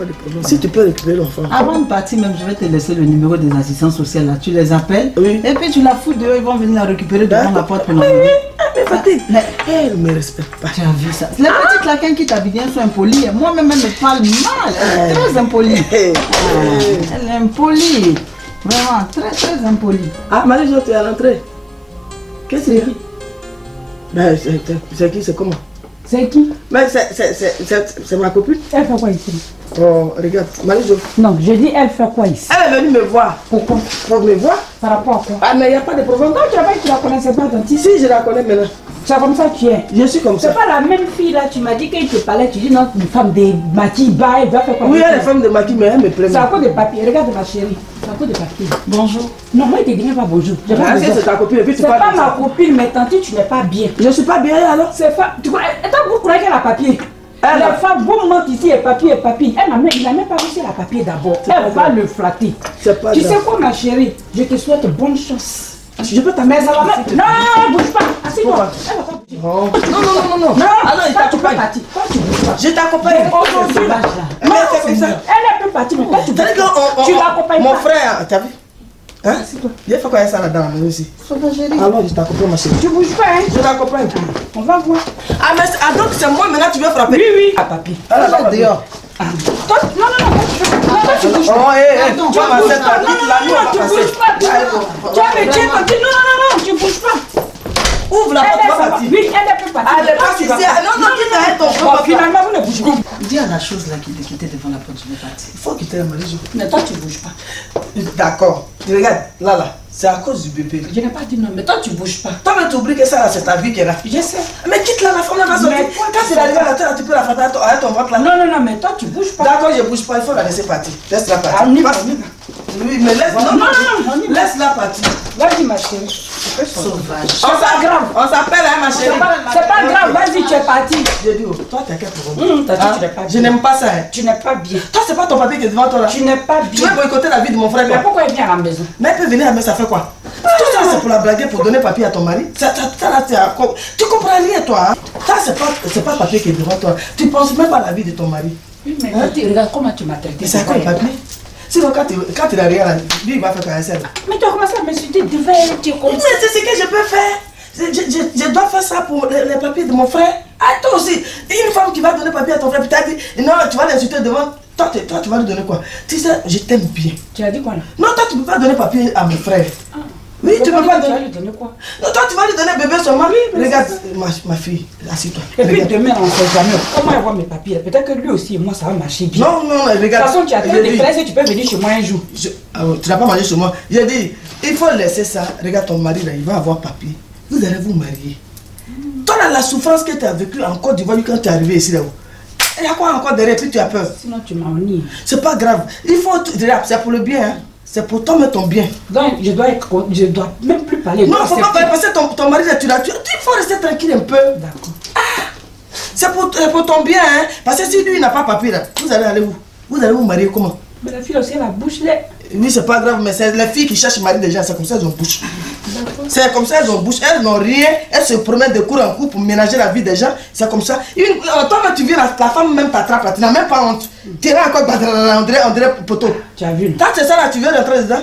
pas de problème. Si tu peux récupérer l'enfant. Avant de partir même, je vais te laisser le numéro des assistants sociaux là. Tu les appelles. Oui. Et puis tu la fous dehors, ils vont venir la récupérer devant la porte. Mais elle ne me respecte pas. Tu as vu ça? Les petits claquins qui t'habitent bien sont impolis. Moi-même, elle me parle mal. Elle est très impolie. Elle est impolie. Vraiment, très très impolie. Ah, Marie-Jo, tu es à l'entrée. Qu'est-ce que c'est? Ben, c'est qui? C'est comment? C'est qui? Mais c'est ma copine. Elle fait quoi ici? Oh, regarde, Marie-Jo. Non, je dis elle fait quoi ici? Elle est venue me voir. Pourquoi? Pour me voir? Par rapport à quoi? Ah, mais il n'y a pas de problème. Non, tu n'as pas dit que tu la connaissais pas, ton Si, je la connais maintenant. C'est comme ça que tu es. Je suis comme ça. C'est pas la même fille là, tu m'as dit qu'il te parlait, tu dis non, une femme de maquille bas, elle doit faire quoi? Oui, elle est femme de maquille, mais elle me plaît. C'est à cause des papiers, regarde ma chérie. C'est à cause des papiers. Bonjour. Non, moi je te dis pas bonjour. Ah, c'est ta copine et puis tu C'est parles pas de ma ça. copine, mais tante, tu n'es pas bien. Je suis pas bien alors. C'est pas. Tu crois. Attends, vous croyez qu'elle a papier? Elle a- La femme, vous mentez ici, et papier, et papier. Il n'a même pas reçu la papier d'abord. Elle va le flatter. C'est pas Tu grave. sais quoi, ma chérie? Je te souhaite bonne chance. Je peux Mais t'amener ça va même. Non, bouge pas. Assieds-toi. Elle va pas bouger. Non, non, non. Non, Alors, il toi, tu peux t'accompagne. partir. Toi, tu bouges pas. Je t'accompagne. Aujourd'hui, là. Mais c'est comme ça. Elle peut partir, mais toi, tu bouges T'as dit pas. Tu l'accompagnes mon pas. frère, t'as vu? Hein? Il fait quoi ça là-dedans, moi aussi? Alors, je t'accompagne, ma chérie. Tu bouges pas, hein? Je t'accompagne. On va voir. Ah, mais donc c'est moi maintenant, tu veux frapper? Oui, oui. Ah, papi. Elle va dehors. Toi, non, tu bouges pas. Oh, hé, Non, tu vas bouges passer pas. ta Non, vie, la nuit, on va tu passer. bouges pas. Tu as le tien comme non, tu bouges pas. Ouvre la porte, Elle va va partir. Oui, elle peut partir. Ah, elle est partie ici. Non, quitte à être ton Bon, frère. finalement, vous ne bougez pas. Dis à la chose là qui te quittait devant la porte, je vais partir. Il faut quitter la Marie-Jo. Mais toi, tu bouges pas. D'accord. Regarde, là, c'est à cause du bébé. Je n'ai pas dit non, mais toi, tu bouges pas. Toi, mais tu oublies que ça, là, c'est ta vie qui est là. Je sais. Mais quitte-la, la femme, là, va sortir. Mais quoi, Quand c'est arrivé à la terre, tu peux la frapper à ton ventre, là. Non, mais toi, tu bouges pas. D'accord, je bouge pas, il faut la laisser partir. Laisse-la partir. Ah, on y va, Passe. on y va. Oui, mais laisse. Non, on y va. Laisse-la partir. Vas-y, ma chérie. Sauvage. C'est pas grave. On s'appelle, hein, ma chérie. C'est pas grave, vas-y, tu es parti. J'ai dit, oh, toi, t'as quel problème? T'as dit, Hein? tu n'es pas Je bien. n'aime pas ça, hein. Tu n'es pas bien. Toi, c'est pas ton papier qui est devant toi, là. Tu n'es pas Tu veux bien. boycotter la vie de mon frère, Mais quoi. pourquoi elle vient à la maison? Mais elle peut venir à la maison, ça fait quoi? Tout ça, c'est pour la blaguer, pour donner papier à ton mari. Ça, là, tu comprends rien, toi. Hein? Ça, c'est pas papier qui est devant toi. Tu penses même pas à la vie de ton mari. Oui, mais regarde comment tu m'as traité. Mais c'est à quoi le papier? Sinon, quand il a rien, lui, il va faire caractère. Mais tu as commencé à m'insulter devant elle, tu es comme Mais ça. c'est ce que je peux faire. Je dois faire ça pour les papiers de mon frère. Ah, toi aussi, une femme qui va donner papier à ton frère, puis t'as dit, non, tu vas l'insulter devant. Toi, tu vas lui donner quoi? Tu sais, je t'aime bien. Tu as dit quoi là? Non, toi, tu ne peux pas donner papier à mon frère. Oui, tu peux pas Tu vas donner. lui donner quoi? Non, toi, tu vas lui donner bébé seulement. mais Regarde, ma fille, assieds-toi. Et puis Regarde. demain, on ne sait jamais. Comment elle voit mes papiers? Peut-être que lui aussi et moi, ça va marcher bien. Non, De regarde. toute façon, tu as très des fraises et tu peux venir chez moi un jour. Tu n'as pas mangé chez moi. J'ai dit, il faut laisser ça. Regarde ton mari là, il va avoir papier. Vous allez vous marier. Toi là, la souffrance que tu as vécue en Côte d'Ivoire quand tu es arrivé ici là-haut. Il y a quoi encore derrière, puis tu as peur. Sinon, tu m'ennuies. C'est pas grave. Il faut. Regarde, c'est pour le bien. Hein. C'est pour toi, mais ton bien. Donc, je dois même plus parler. Non, il ne faut pas parler parce que ton mari là, tu l'as tué. Il faut rester tranquille un peu. D'accord. C'est pour ton bien. Hein. Parce que si lui il n'a pas papier là, vous allez aller où? Vous allez vous marier comment? Mais la fille aussi, elle a bouche là. Oui, c'est pas grave, mais c'est les filles qui cherchent mari déjà, c'est comme ça elles ont bouche. C'est comme ça elles ont bouche, elles n'ont rien, elles se promènent de cours en cours pour ménager la vie des gens, c'est comme ça. Toi, tu viens, la femme même t'attrape là, tu n'as même pas honte. Tu es là encore, on dirait poteau. Tu as vu? Quand c'est ça là, tu viens rentrer dedans.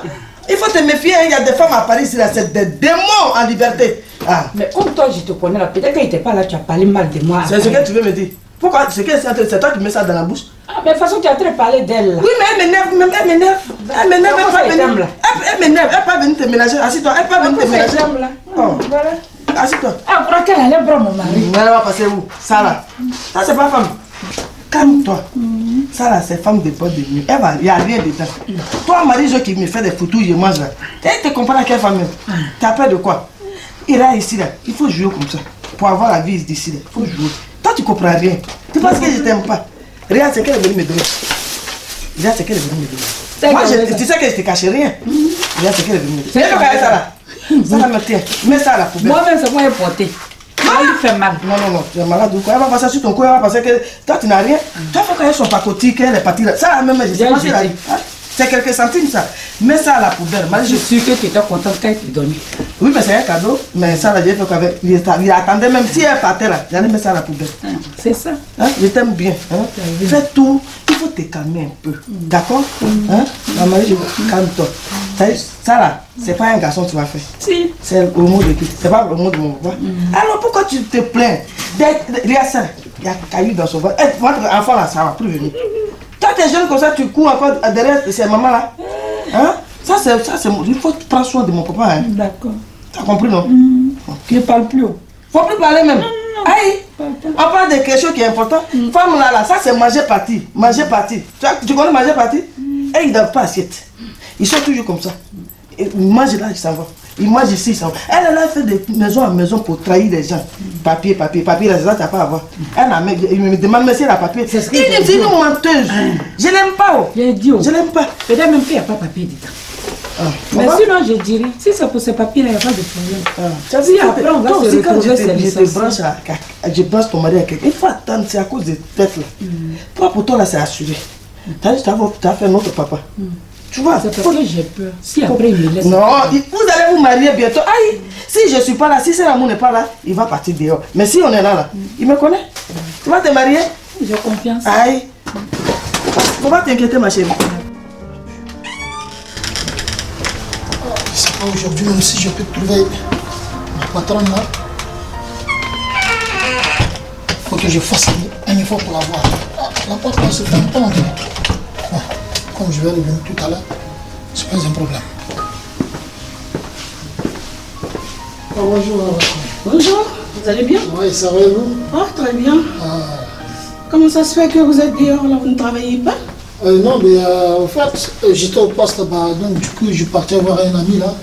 Il faut te méfier, il y a des femmes à Paris ici là, c'est des démons en liberté. Ah. Mais comme toi, je te connais là, peut-être qu'il n'était pas là, tu as parlé mal de moi. C'est ce que tu veux me dire. Pourquoi? C'est toi qui mets ça dans la bouche. Ah, mais de toute façon, tu es en train de parler d'elle là. Oui, mais elle m'énerve, elle m'énerve. Elle m'énerve, elle Pourquoi peut elle t'aime, là? Elle m'énerve, elle peut venir te ménager. Assis-toi, elle peut venir te ménager. Là. Oh. Voilà. Assis-toi. Ah, pour qu'elle allait prendre mon mari. Elle va passer où? Ça là. Ça, c'est pas femme. Calme-toi. Ça là, c'est femme de pote de nuit. Il n'y a rien dedans. Toi, Marie-Jo qui me fait des photos, je mange là. Tu te comprends à quelle femme même? Tu as peur de quoi? Il est ici là. Il faut jouer comme ça. Pour avoir la vie d'ici là. Il faut jouer. Toi, tu comprends rien. Tu penses que je t'aime pas? Regarde ce qu'elle est venue me donner. Regarde ce qu'elle est venue me donner. Moi, tu sais que je te cache rien. Regarde ce qu'elle est venue me donner. C'est ça là. Ça là me tient. Mets ça à la poubelle. Moi-même, c'est moi qui ai porté. Ça lui fait mal. Non, tu es malade ou quoi? Elle va passer sur ton cou, elle va penser que toi tu n'as rien. Toi, il faut qu'elle soit pacotique, qu'elle est partie là. Ça là même, je sais pas si elle a. C'est quelques centimes ça. Mets ça à la poubelle. Je suis sûre que tu étais contente quand il te donnait. Oui, mais c'est un cadeau. Mais ça, là, j'ai fait qu'avec. Il attendait, même si elle partait là, j'allais mettre ça à la poubelle. C'est ça. Hein? Je t'aime bien. Hein? Fais tout. Il faut te calmer un peu. D'accord? Hein? Maman, calme-toi. Ça là, c'est pas un garçon que tu vas faire. Si. C'est au mot de qui? C'est pas au mot de mon papa. Alors pourquoi tu te plains? Regarde ça. Il y a caillou dans son ventre. Votre enfant là, ça va plus venir. Quand tu es jeune comme ça, tu cours encore derrière ces mamans là. Hein? Ça c'est. Il faut prendre soin de mon papa. Hein? D'accord. T'as compris non? Ne parle plus. Faut plus parler même. Aïe! On parle de quelque chose qui est important. Femme là, ça c'est manger parti. Manger parti. Tu connais manger parti? Et ils ne donnent pas assiette. Ils sont toujours comme ça. Ils mangent là, ils s'en vont. Ils mangent ici, ils s'en vont. Elle a fait des maisons en maison pour trahir les gens. Papier, là, ça, tu n'as pas à voir. Il me demande, mais c'est la papier. Il est une menteuse. Je l'aime pas. Oh. Je l'aime pas. Peut-être même qu'il n'y a pas papier dedans. Mais sinon, je dirais, si c'est pour ce papier-là, il n'y a pas de problème. Si après, on va se retrouver, je branche ton mari à quelqu'un. Il faut attendre, c'est à cause de tête là. Toi, pour toi, là, c'est assuré. Tu as fait notre papa. Tu vois, c'est parce que j'ai peur. Si après, il me laisse. Non, vous allez vous marier bientôt. Aïe, si je ne suis pas là, si c'est l'amour n'est pas là, il va partir dehors. Mais si on est là, il me connaît. Tu vas te marier? J'ai confiance. Aïe. Faut pas t'inquiéter, ma chérie. Je sais pas aujourd'hui, même si je peux trouver ma patronne là. Il faut que je fasse un effort pour la voir. La porte là se ferme pas maintenant. Bon, comme je vais revenir tout à l'heure, c'est pas un problème. Oh, bonjour. Bonjour, vous allez bien? Oui, ça va et vous? Oh, très bien. Comment ça se fait que vous êtes dehors là, vous ne travaillez pas? Non, mais en fait, j'étais au poste là-bas, donc du coup, je partais voir un ami là.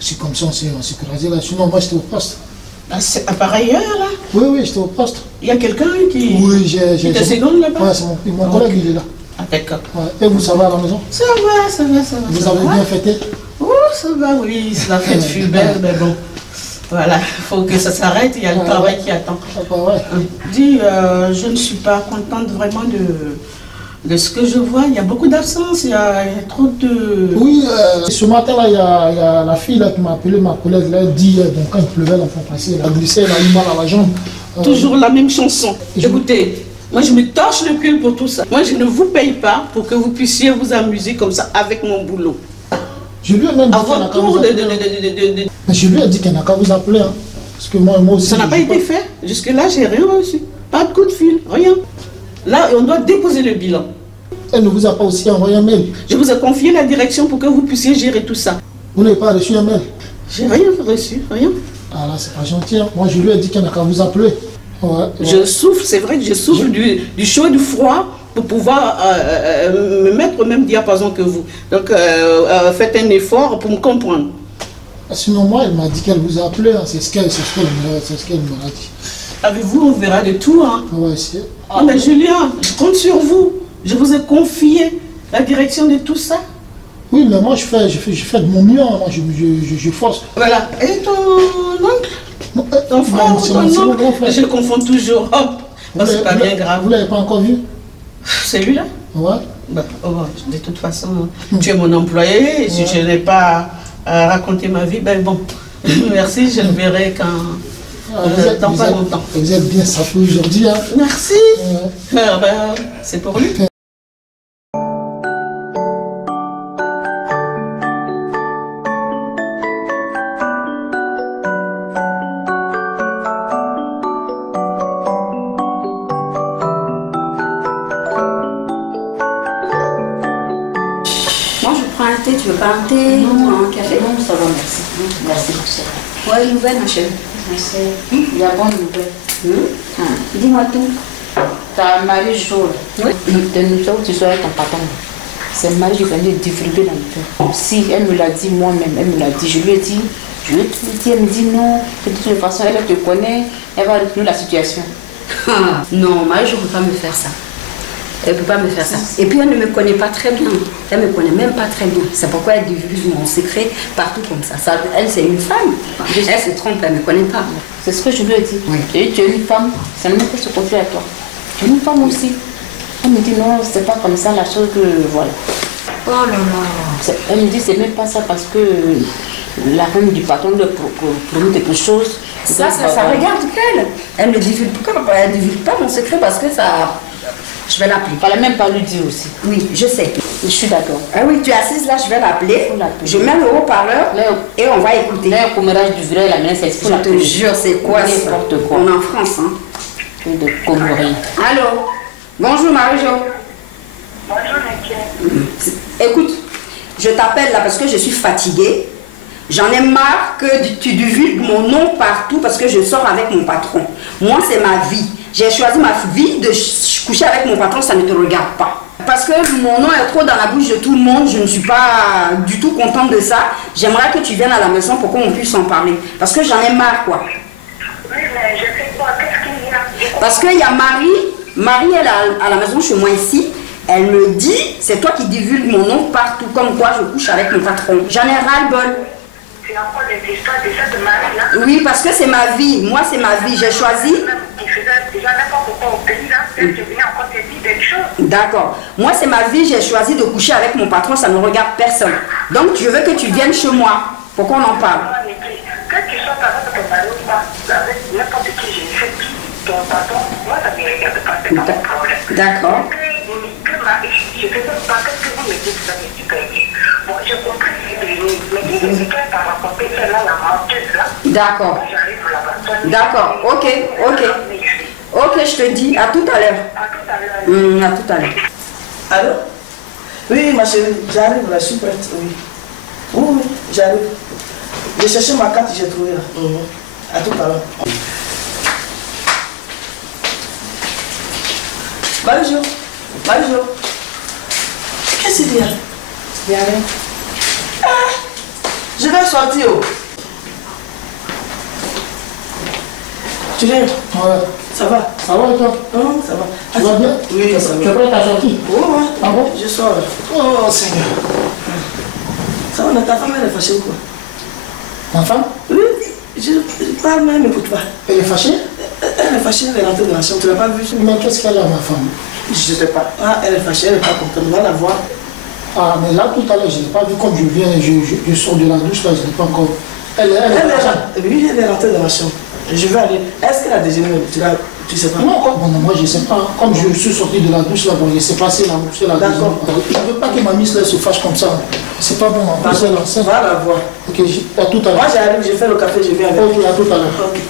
C'est comme ça, on s'est croisés là. Sinon, moi, j'étais au poste. Ah, c'est à pareil heure là? Oui, j'étais au poste. Il y a quelqu'un qui... Oui, j'ai... Qui te seconde là-bas? Oui, c'est mon collègue, il est là. Ah, d'accord. Ouais. Et vous, ça va à la maison? Ça va. Vous avez bien fêté? Oh, ça va, oui, la fête fut belle, mais bon. Voilà, il faut que ça s'arrête, il y a le travail qui attend. Dis, je ne suis pas contente vraiment de ce que je vois. Il y a beaucoup d'absence, il y a trop de... Oui, ce matin-là, il y a la fille là, qui m'a appelé, ma collègue, là, elle dit, donc quand il pleuvait la fois passée, elle a glissé, elle a eu mal à la jambe. Toujours la même chanson. Écoutez, moi je me torche le cul pour tout ça. Moi je ne vous paye pas pour que vous puissiez vous amuser comme ça avec mon boulot. Je lui ai même dit qu'elle n'a qu'à vous appeler. Je lui ai dit qu'elle n'a qu'à vous appeler. Hein. Parce que moi aussi... Ça n'a pas été fait. Jusque-là, j'ai rien reçu. Pas de coup de fil, rien. Là, on doit déposer le bilan. Elle ne vous a pas aussi envoyé un mail? Je vous ai confié la direction pour que vous puissiez gérer tout ça. Vous n'avez pas reçu un mail? J'ai rien reçu, rien. Ah là, c'est pas gentil. Hein. Moi, je lui ai dit qu'elle n'a qu'à vous appeler. Ouais. Je souffre, c'est vrai que je souffre du chaud et du froid pour pouvoir me mettre au même diapason que vous. Donc, faites un effort pour me comprendre. Sinon, moi, elle m'a dit qu'elle vous a appelé. Hein. C'est ce qu'elle m'a dit. Avec vous, on verra de tout. Hein. Ouais, c'est... Ah, mais Julien, je compte sur vous. Je vous ai confié la direction de tout ça. Oui, mais moi, je fais de mon mieux. Hein. Moi, je force. Voilà. Et ton oncle? Ton frère ou ton oncle? Je confonds toujours. Hop. C'est pas bien grave. Vous l'avez pas encore vu? Celui-là? Ouais. Bah, de toute façon, tu es mon employé. Et si je n'ai pas à raconter ma vie, ben bon, merci, je le verrai dans pas longtemps. Vous êtes bien sapé aujourd'hui. Hein? Merci. C'est pour lui. Tu veux pas un thé? Non, un café? Non, ça va, merci. Merci, ma chérie. Ouais, une nouvelle, ma chérie. Merci. Il y a bonne nouvelle. Dis-moi tout. Ta mari jour, oui. De nous où tu sois avec ton patron. C'est le mari qui venait de divulguer dans le cœur. Si, elle me l'a dit moi-même, elle me l'a dit. Je lui ai dit, elle me dit non. De toute façon, elle te connaît, elle va retenir la situation. Non, Marie, je ne peux pas me faire ça. Elle ne peut pas me faire ça. Et puis elle ne me connaît pas très bien. Elle ne me connaît même pas très bien. C'est pourquoi elle divulgue mon secret partout comme ça. Elle, c'est une femme. Elle se trompe, elle ne me connaît pas. C'est ce que je lui ai dit. Oui. Et tu es une femme, ça ne me fait se confier à toi. Tu es une femme aussi. Elle me dit non, c'est pas comme ça la chose que voilà. Oh là là. Elle me dit c'est même pas ça parce que la femme du patron lui promet quelque chose. Ça regarde elle. Elle ne divulgue pas mon secret parce que ça... Je vais l'appeler. Il fallait même pas lui dire aussi. Oui, je sais. Je suis d'accord. Ah oui, tu es assise là, je vais l'appeler. Je mets le haut-parleur et on va écouter. Là, un commérage du vrai, la menace, c'est je te jure, c'est quoi ça? N'importe quoi. On est en France, hein. De commérie. Allô? Bonjour Marie-Jo. Bonjour Mickey. Écoute, je t'appelle là parce que je suis fatiguée. J'en ai marre que tu divulgues mon nom partout parce que je sors avec mon patron. Moi, c'est ma vie. J'ai choisi ma vie de coucher avec mon patron, ça ne te regarde pas. Parce que mon nom est trop dans la bouche de tout le monde, je ne suis pas du tout contente de ça. J'aimerais que tu viennes à la maison pour qu'on puisse en parler. Parce que j'en ai marre, quoi. Oui, mais je sais pas, qu'est-ce qu'il y a? Parce qu'il y a Marie, elle est à la maison chez moi ici. Elle me dit, c'est toi qui divulgues mon nom partout, comme quoi je couche avec mon patron. J'en ai ras-le-bol. C'est encore des histoires de cette Marie-là? Oui, parce que c'est ma vie. Moi, c'est ma vie. J'ai choisi... Qui faisait déjà n'importe quoi au pays, là. Elle venait encore te dire des choses. D'accord. Moi, c'est ma vie. J'ai choisi de coucher avec mon patron. Ça ne regarde personne. Donc, je veux que tu viennes chez moi pour qu'on en parle. Que tu sois avec ton mari ou pas, avec n'importe qui, je fais ton patron, moi, ça ne me regarde pas. C'est pas mon problème. D'accord. Je ne sais pas ce que vous me dites, ça me dit super bien. Bon, j'ai compris ce que vous me dites, mais quand tu as raconté celle-là, la menteuse là. D'accord. J'arrive pour la menteuse. D'accord. Ok. Ok, je te dis. À tout à l'heure. À tout à l'heure. À tout à l'heure. Allô? Oui, ma chérie, j'arrive là, je suis prête, oui. Oui, j'arrive. J'ai cherché ma carte, j'ai trouvé là. À tout à l'heure. Marie-Jo, qu'est-ce qu'il y a? Il y a rien. Je vais sortir. Tu viens? Ouais. Ça va? Ça va et toi? Ça va. Tu vas bien? Oui, ça va. Tu es prêt à sortir? Ouais. Ah bon? Je sors. Oh Seigneur. Ça va, ta femme elle est fâchée ou quoi? Ma femme? Oui, je parle même, écoute pas. Elle est fâchée? Elle est fâchée, elle est rentrée dans la chambre, tu l'as pas vue? Mais qu'est-ce qu'elle a, ma femme? Je sais pas. Ah, elle est fâchée, elle est pas contente, on va la voir. Ah, mais là, tout à l'heure, je n'ai pas vu. Comme je viens, je sors de la douche, là, je n'ai pas encore... Elle est Oui, elle est rentrée dans la chambre. Je vais aller. Est-ce qu'elle a déjeuné? Tu sais pas? Non, bon, moi je ne sais pas. Comme je suis sorti de la douche, là, bon, je ne sais pas si la douche, là. D'accord. Je ne veux pas que ma miss là se fâche comme ça. C'est pas bon. En plus, elle est enceinte. Va la voir. Ok, à tout à l'heure. Moi j'arrive, j'ai fait le café, je viens avec. Ok, à tout à l'heure. Ok.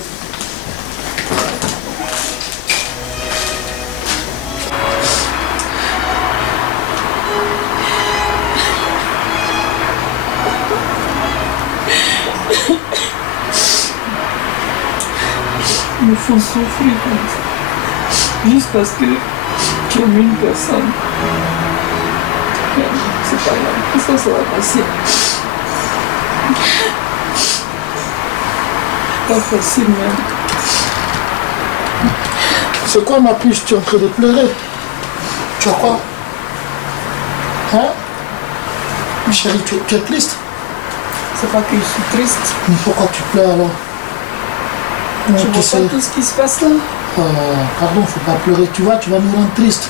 Ils me font souffrir comme ça. Juste parce que tu aimes une personne. C'est pas grave, ça va passer. Pas facile même. C'est quoi ma puce? Tu es en train de pleurer? Tu as quoi? Hein? Chérie, tu es triste? C'est pas que je suis triste. Mais pourquoi tu pleures alors? Tu vois pas tout ce qui se passe là? Pardon, faut pas pleurer. Tu vois, tu vas me rendre triste.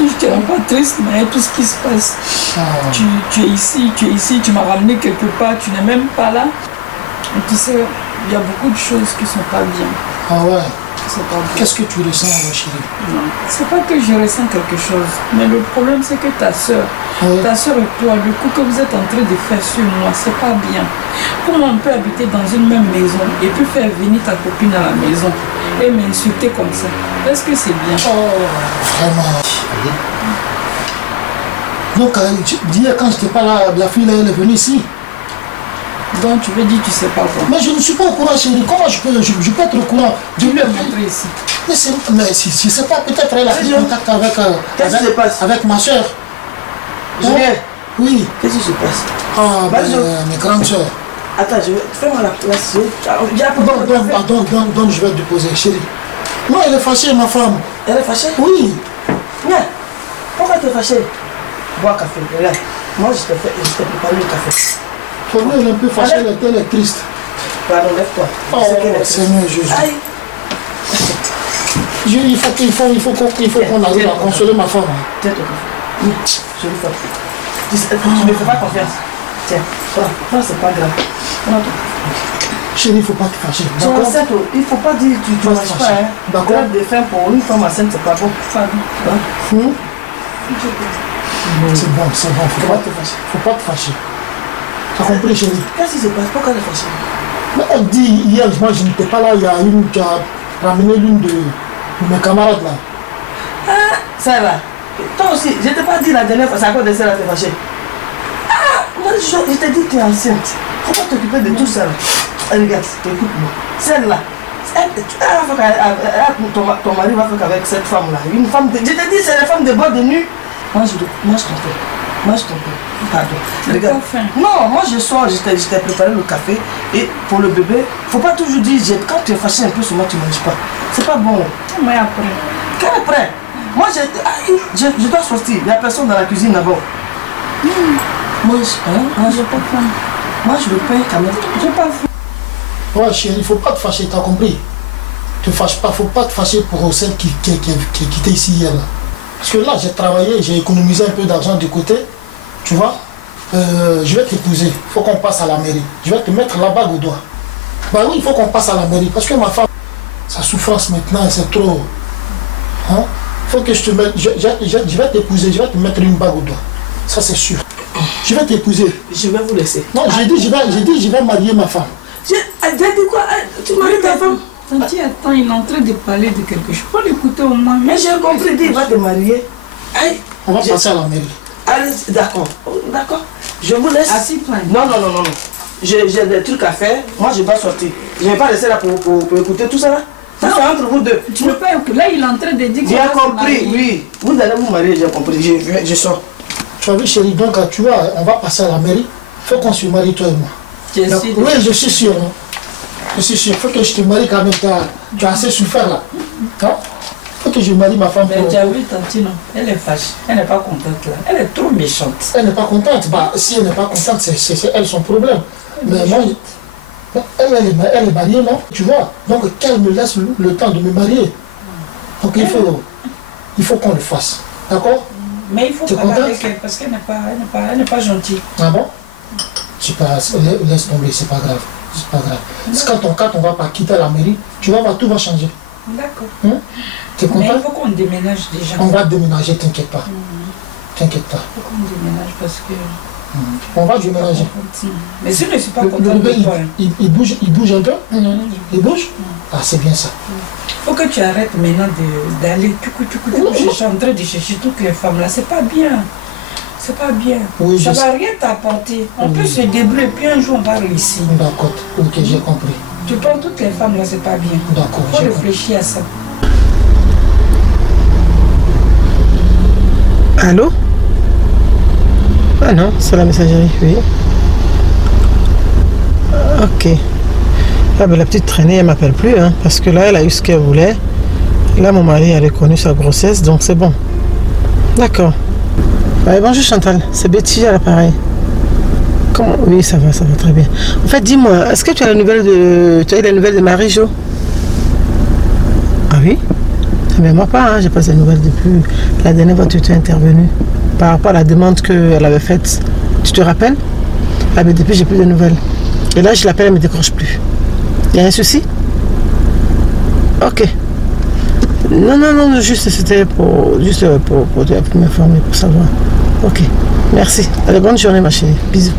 Je te rends pas triste, mais tout ce qui se passe. Tu es ici, tu m'as ramené quelque part, tu n'es même pas là. Et tu sais, il y a beaucoup de choses qui sont pas bien. Ah ouais? Qu'est-ce que tu ressens, ma chérie? Non, c'est pas que je ressens quelque chose, mais le problème c'est que ta soeur et toi, le coup que vous êtes en train de faire sur moi, c'est pas bien. Comment on peut habiter dans une même maison et puis faire venir ta copine à la maison et m'insulter comme ça? Est-ce que c'est bien? Oh, vraiment. Donc, hier quand je n'étais pas là, la fille là, elle est venue ici. Donc tu veux dire tu sais pas quoi? Mais je ne suis pas au courant, chérie. Comment je peux être au courant? Je vais rentrer ici. Mais si je ne sais pas, peut-être elle a pris contact avec ma soeur. Julien? Oui. Qu'est-ce qui se passe? Ah, mes grandes soeurs. Attends, fais-moi la place. Donc je vais te poser, chérie. Non, elle est fâchée, ma femme. Elle est fâchée? Oui. Viens. Pourquoi tu es fâchée? Bois café, regarde. Moi, je t'ai préparé le café. Pour moi, elle est un peu fâchée, elle est triste. Pardon, lève-toi. Oh, Seigneur Jésus. Aïe. Il faut qu'on arrive à consoler ma femme. Tiens ton café. Je lui fais. Tu ne me fais pas confiance. Tiens, prends, c'est pas grave. Prends-toi. Chérie, il ne faut pas te fâcher. Tu es enceinte, il ne faut pas dire tu ne manges pas. Hein. D'accord. Grave de faim pour une femme enceinte, c'est pas bon. C'est bon, c'est bon. Il ne faut pas te fâcher. Tu as compris, chérie? Qu'est-ce qui se passe? Pourquoi elle est fâchée? Mais elle dit, hier, moi je n'étais pas là, il y a une qui a ramené l'une de mes camarades là. Ah, ça va. Toi aussi, je ne t'ai pas dit la dernière fois, c'est à cause de ça que tu es fâchée. Ah, moi je t'ai dit que tu es enceinte. Il ne faut pas t'occuper de tout ça. Regarde, écoute-moi. Celle-là, ton mari va faire qu'avec cette femme-là. Une femme de... Je t'ai dit, c'est la femme de boîte de nuit. Moi je t'en prie. Moi je t'en prie. Pardon. Regarde. Non, moi je sors, je t'ai préparé le café. Et pour le bébé, il ne faut pas toujours dire, quand tu es fâché un peu sur moi, tu ne manges pas. C'est pas bon. Mais après. Qu'après? Moi je dois sortir. Il n'y a personne dans la cuisine d'abord. Moi je n'ai pas faim. Moi je le paye quand même. Je n'ai pas faim. Ouais chérie, il ne faut pas te fâcher, tu as compris? Ne te fâche pas, il ne faut pas te fâcher pour celle qui quitté ici hier là. Parce que là j'ai travaillé, j'ai économisé un peu d'argent de côté. Tu vois, je vais t'épouser, il faut qu'on passe à la mairie. Je vais te mettre la bague au doigt. Bah oui, il faut qu'on passe à la mairie. Parce que ma femme, sa souffrance maintenant, c'est trop. Hein? Il faut que je te mette, je vais t'épouser, je vais te mettre une bague au doigt. Ça c'est sûr. Je vais t'épouser. Je vais vous laisser. Non, j'ai dit je vais marier ma femme. J'ai dit quoi? Tu maries ta femme? Tanti, attends, il est en train de parler de quelque chose. Faut l'écouter au moins. Mais j'ai compris, il va te marier. Aïe. On va passer à la mairie. Allez, d'accord. D'accord. Je vous laisse. Non. J'ai des trucs à faire. Moi, je dois sortir. Je ne vais pas rester là pour écouter tout ça là. Ça, c'est entre vous deux. Tu ne peux pas. Là, il est en train de dire que. J'ai compris, oui. Vous allez vous marier, j'ai compris. Je sors. Tu as vu, chérie, donc tu vois, on va passer à la mairie. Il faut qu'on se marie, toi et moi. Oui, je suis sûr. Hein. Je suis sûr. Il faut que je te marie quand même. Tu as assez souffert là. Hein? Il faut que je marie ma femme. Mais tu as vu, Tantino, elle est fâchée. Elle n'est pas contente là. Elle est trop méchante. Elle n'est pas contente. Bah, si elle n'est pas contente, c'est elle son problème. Mais moi, elle est mariée, non? Tu vois? Donc qu'elle me laisse le temps de me marier. Donc il faut qu'on le fasse. D'accord? Mais il faut parler avec elle parce qu'elle n'est pas gentille. Ah bon? Laisse tomber, c'est pas grave. C'est pas grave. Quand on va pas quitter la mairie, tu vas voir, tout va changer. D'accord. Hein? T'es content? Mais il faut qu'on déménage déjà. On va déménager, t'inquiète pas. T'inquiète pas. Il faut qu'on déménage parce que... On va déménager. Mais si je ne suis pas contente de toi... Il bouge un peu? Il bouge? Ah, c'est bien ça. Il faut que tu arrêtes maintenant d'aller... Je suis en train de chercher toutes les femmes là. C'est pas bien. C'est pas bien. Oui, ça ne va rien t'apporter. On peut se débrouiller, puis un jour on va réussir. D'accord, ok, j'ai compris. Tu prends toutes les femmes là, c'est pas bien. D'accord. Il faut réfléchir à ça. Allô? Ah non, c'est la messagerie, oui. Ok. Ah ben la petite traînée, elle m'appelle plus, hein, parce que là, elle a eu ce qu'elle voulait. Là, mon mari a reconnu sa grossesse, donc c'est bon. D'accord. Ouais, bonjour Chantal, c'est Betty à l'appareil. Comment? Oui, ça va très bien. En fait, dis-moi, est-ce que tu as eu les nouvelles de Marie-Jo? Ah oui? Mais moi pas, hein, j'ai pas ces nouvelles depuis la dernière fois que tu es intervenue. Par rapport à la demande qu'elle avait faite. Tu te rappelles? Ah mais depuis j'ai plus de nouvelles. Et là je l'appelle, elle ne me décroche plus. Il y a un souci? Ok. Non, juste c'était pour m'informer, pour savoir. Ok, merci. Allez, bonne journée ma chérie. Bisous.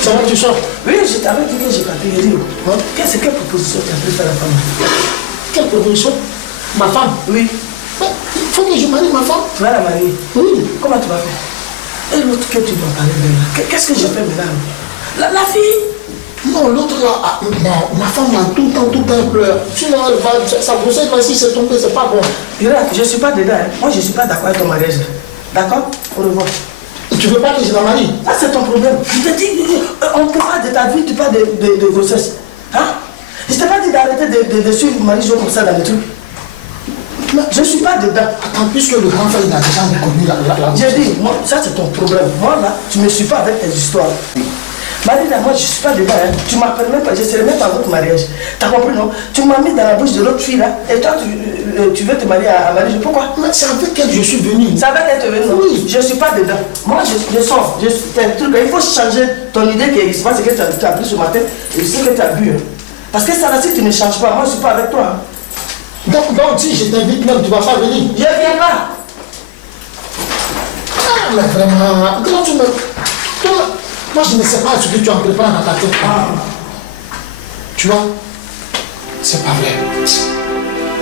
Ça va, tu sors? Oui, je t'avais dit que j'ai pas payé. Quelle proposition tu as pu faire à la femme? Quelle proposition? Ma femme? Oui. Il faut que je marie ma femme. Tu vas la marier? Oui. Comment tu vas faire? Et l'autre que tu dois parler maintenant? Qu'est-ce que je fais maintenant? La fille? Non, l'autre là, ma femme là, tout le temps elle pleure. Sinon, sa grossesse là, si c'est tombé, c'est pas bon. Irak, je ne suis pas dedans. Hein. Moi, je ne suis pas d'accord avec ton mariage. D'accord? Au revoir. Tu veux pas que je la marie? Ah, c'est ton problème. Je te dis, on parle de ta vie, tu parles de grossesse. Hein? Je t'ai pas dit d'arrêter de suivre Marie-Jo comme ça dans le truc. Je ne suis pas dedans. Attends, puisque le grand frère il a déjà reconnu la J'ai dit, moi, ça c'est ton problème. Moi là, tu ne me suis pas avec tes histoires. Marina, moi je suis pas dedans, hein. Tu m'appelles même pas, je ne serai même pas à votre mariage. T'as compris, non? Tu m'as mis dans la bouche de l'autre fille là, et toi tu veux te marier à Marie. Pourquoi? Mais c'est avec elle que je suis venu. C'est avec elle que tu es venu? Oui. Je ne suis pas dedans. Moi je sors. C'est un truc, il faut changer ton idée qui existe pas, c'est que tu as pris ce matin et ce que tu as bu. Hein. Parce que ça là, si tu ne changes pas, moi je ne suis pas avec toi. Hein. Donc si je t'invite même, tu ne vas pas venir. Je ne viens pas. Ah, mais vraiment, comment tu me... Moi, je ne sais pas ce que tu entreprends dans ta tête. Ah. Tu vois? C'est pas vrai.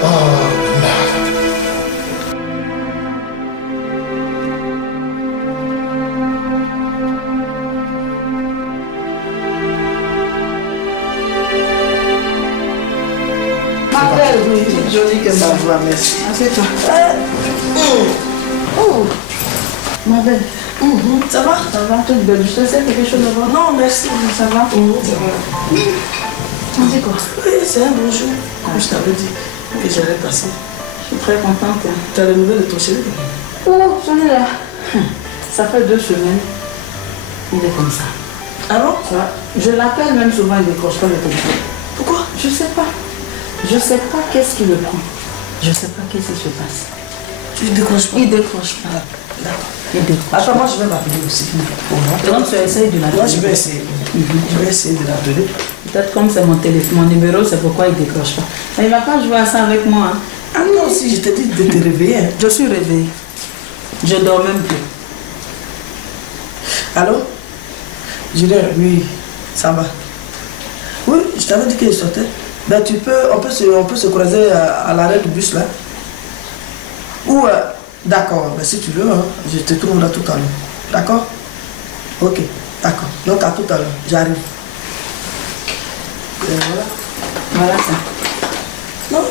Oh, merde. Ma belle, oui, toute jolie que ça va, merci. Assieds-toi. Oh, ma belle. Ça va? Ça va, toute belle. Je te sais quelque chose à voir? Non, merci. Ça va? Ça va. On dit quoi? Oui, c'est un bon jour. Comme je t'avais dit que j'allais passer. Je suis très contente. Tu as les nouvelles de ton chéri? Oh, celui-là. Ça fait 2 semaines. Il est comme ça. Ah bon? Je l'appelle même souvent, il ne décroche pas le téléphone. Pourquoi? Je sais pas. Je sais pas qu'est-ce qui le prend. Je sais pas qu'est-ce qui se passe. Tu ne décroches pas? Il décroche pas. D'accord. Il décroche. Attends, moi je vais l'appeler aussi. Donc tu essayes de l'appeler? Moi je vais essayer. Je vais essayer de l'appeler. Peut-être comme c'est mon téléphone, mon numéro, c'est pourquoi il ne décroche pas. Mais il ne va pas jouer à ça avec moi. Hein. Ah non, si je t'ai dit de te réveiller. Je suis réveillée. Je dors même plus. Allô? Julien, oui, ça va. Oui, je t'avais dit qu'il sortait. Ben on peut se croiser à l'arrêt du bus là. Ou, d'accord, ben, si tu veux, hein, je te trouve là tout à l'heure. D'accord? Ok, d'accord. Donc à tout à l'heure, j'arrive. Voilà. Voilà ça. Non,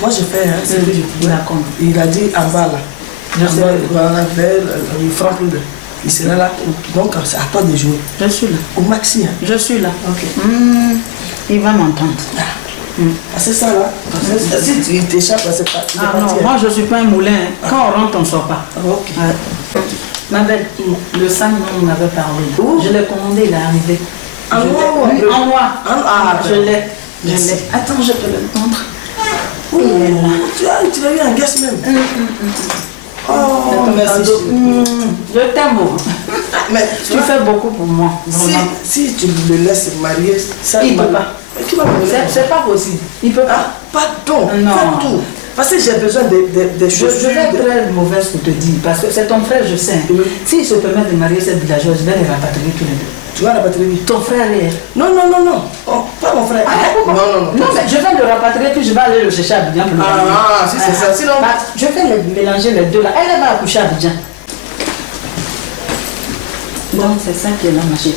moi je fais, hein, c'est que je pouvais. D'accord. Il a dit en bas là. Je sais. Voilà, vers le franc plus. Il sera là. Donc c'est à toi de jouer. Je suis là. Au maxi. Hein. Je suis là. Ok. Il va m'entendre. C'est ça là. Si tu t'échappes, c'est pas. Ah non, moi je ne suis pas un moulin. Quand on rentre, on ne sort pas. Ok. Ma belle, le sang dont on avait parlé. Je l'ai commandé, il est arrivé. En noir. Ah, je l'ai. Attends, je peux le prendre. Il est là. Tu l'as eu en guest même. Oh, merci. Je t'aime. Mais tu fais beaucoup pour moi. Si tu le laisses marier, ça il ne peut pas. C'est pas possible. Il peut pas. Pardon. Non. Pardon. Parce que j'ai besoin des choses. Je vais être très mauvaise pour te dire. Parce que c'est ton frère, je sais. S'il se permet de marier cette villageoise, je vais les rapatrier tous les deux. Tu vas rapatrier? Ton frère est. Non. Oh, pas mon frère. Non, mais je vais le rapatrier, puis je vais aller le chercher à Abidjan. Ah, si c'est ça. Sinon. Je vais mélanger les deux là. Elle va accoucher à Abidjan. Donc c'est ça qui est là, ma chérie.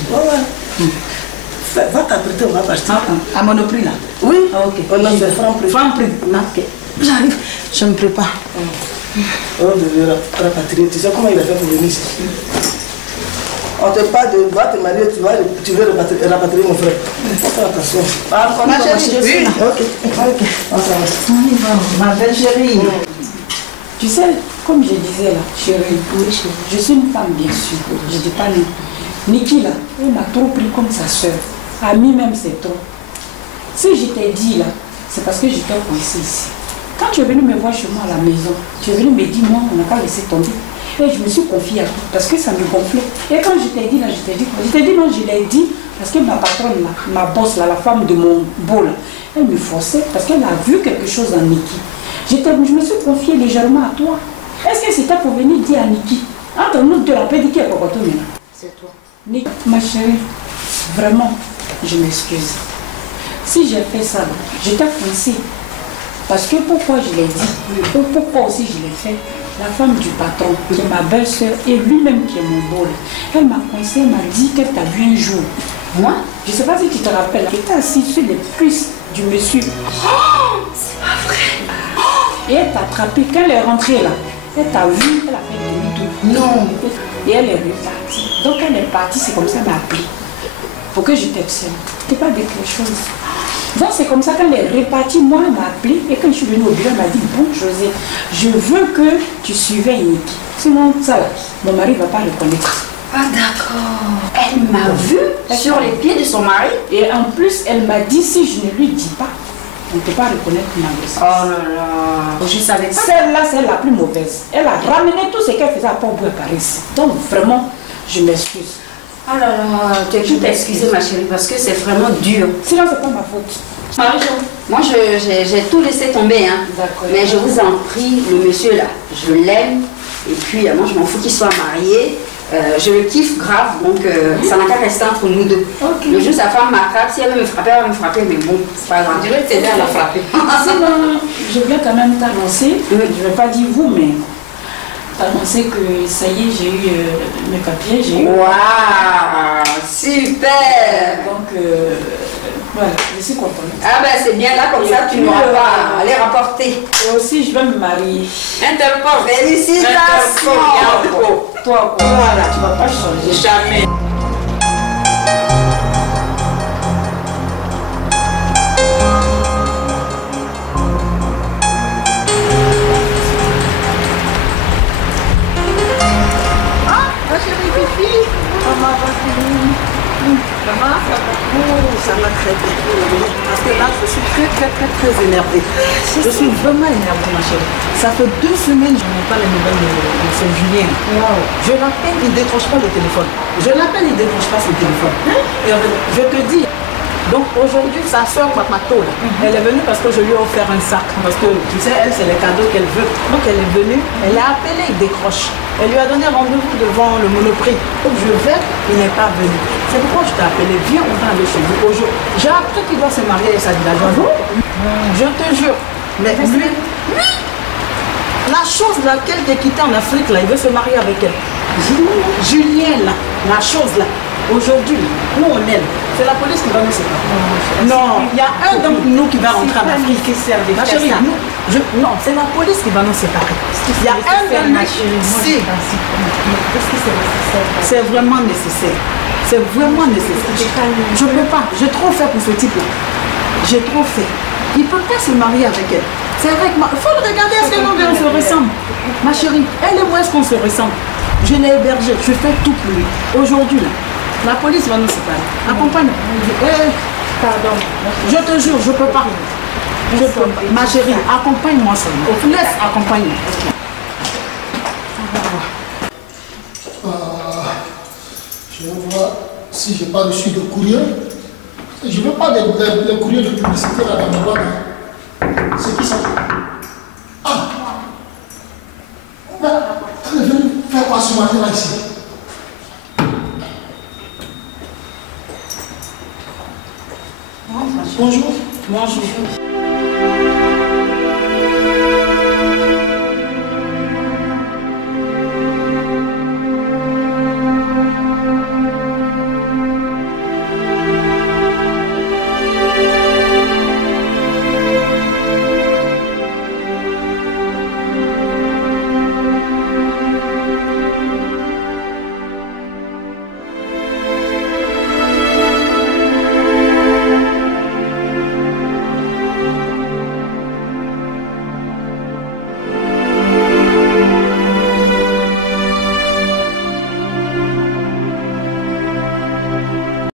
Va t'apprêter, on va partir. À Monoprix là? Oui. Ok. On a fait Franprix. Ok. J'arrive. Je me prépare. On devait rapatrier. Tu sais comment il a fait pour venir ici? On te parle de va te marier, tu veux rapatrier mon frère. Faut faire attention. Ma chérie, je suis là. Ok. On y va, ma belle chérie. Tu sais, comme je disais là, chérie, je suis une femme bien sûre. Je dis pas Niki là, elle m'a trop pris comme sa soeur. Amie même, c'est trop. Si je t'ai dit là, c'est parce que j'étais coincée ici. Quand tu es venu me voir chez moi à la maison, tu es venu me dire non, on n'a pas laissé tomber. Et je me suis confiée à toi parce que ça me gonflait. Et quand je t'ai dit là, je t'ai dit quoi? Je t'ai dit non, je l'ai dit parce que ma patronne là, ma boss là, la femme de mon beau là, elle me forçait parce qu'elle a vu quelque chose en Niki. Je me suis confiée légèrement à toi. Est-ce que c'était pour venir dire à Niki? Entre nous deux, la paix qui est cocotte maintenant. C'est toi. Niki, ma chérie, vraiment, je m'excuse. Si j'ai fait ça, j'étais coincée. Parce que pourquoi je l'ai dit, pourquoi aussi je l'ai fait, la femme du patron, qui est ma belle-sœur, et lui-même qui est mon beau, elle m'a coincée, elle m'a dit qu'elle t'a vu un jour. Moi, je ne sais pas si tu te rappelles, elle était assise sur les cuisses du monsieur. Oh, c'est pas vrai. Et elle t'a attrapé. Quand elle est rentrée là, elle t'a vu, elle a fait demi-tour. Non. Et elle est repartie. Donc elle est partie, c'est comme ça qu'elle m'a appelé. Pour que je t'observe. Tu n'es pas de quelque chose. Donc c'est comme ça qu'elle est repartie. Moi, elle m'a appelé. Et quand je suis venue au bureau, elle m'a dit, bon José, je veux que tu suivais Niki. Sinon, ça là, mon mari ne va pas le connaître. Ah d'accord. Elle m'a vue sur les pieds de son mari. Et en plus, elle m'a dit, si je ne lui dis pas, on ne peut pas reconnaître ma grossesse. Oh là là. Je savais pas. Celle-là, c'est la plus mauvaise. Elle a ramené tout ce qu'elle faisait à Port-Boué Paris. Donc vraiment, je m'excuse. Oh là là, tu es tout excusée ma chérie parce que c'est vraiment dur. Sinon, c'est pas ma faute. Marie-Jo, moi j'ai tout laissé tomber. Hein. Mais je vous en prie, le monsieur là, je l'aime. Et puis moi je m'en fous qu'il soit marié. Je le kiffe grave, donc ça n'a qu'à rester entre nous deux. Okay. Le jour sa femme m'attrape, si elle veut me frapper, elle va me frapper, mais bon, c'est pas grave. Je vais t'aider à la frapper. Sinon, je voulais quand même t'annoncer, je ne vais pas dire vous, mais t'annoncer que ça y est, j'ai eu mes papiers. Waouh, super. Donc, voilà, je suis contente. Ah ben c'est bien là, comme ça tu n'auras pas à les rapporter. Et aussi, je vais me marier. Interpol, félicitations. Toi, voilà, tu ne vas pas changer. Jamais. Ça va très bien. Parce que là, je suis très énervée. Je suis vraiment énervée, ma chérie. Ça fait 2 semaines que je n'ai pas les nouvelles de ce Julien. Wow. Je l'appelle, il ne décroche pas le téléphone. Je l'appelle, il ne décroche pas son téléphone. Et je te dis, donc aujourd'hui, sa soeur Papato, elle est venue parce que je lui ai offert un sac. Parce que tu sais, elle, c'est les cadeaux qu'elle veut. Donc elle est venue, elle a appelé, il décroche. Elle lui a donné rendez-vous devant le Monoprix. Donc je vais, il n'est pas venu. C'est pourquoi je t'ai appelé, viens, on va aller chez vous aujourd'hui. J'ai appris qu'il doit se marier avec sa villageoise. Je te jure. Mais lui, la chose laquelle qui est quittée en Afrique, là, il veut se marier avec elle. Julien, là, la chose là, aujourd'hui, où on est, c'est la police qui va nous séparer. Non, il y a un d'entre nous qui va rentrer en Afrique. Ma chérie, non, c'est la police qui va nous séparer. Il y a un de nous. Si. C'est vraiment nécessaire. C'est vraiment nécessaire. Je ne peux pas. J'ai trop fait pour ce type-là. J'ai trop fait. Il ne peut pas se marier avec elle. C'est vrai que il faut le regarder, est-ce que on se ressemble. Ma chérie, elle et moi, est-ce qu'on se ressemble? Je l'ai hébergé, je fais tout pour lui. Aujourd'hui, là, la police va nous séparer. Accompagne. Pardon. Je te jure, je ne peux pas. Je peux pas. Ma chérie, accompagne-moi seulement. Laisse accompagner. Je vais voir si je n'ai pas reçu de courrier. Je ne veux pas des courriers de publicité là dans ma boîte. C'est qui ça? Ah! Elle est venue faire quoi ce matin là ici? Bonjour. Bonjour.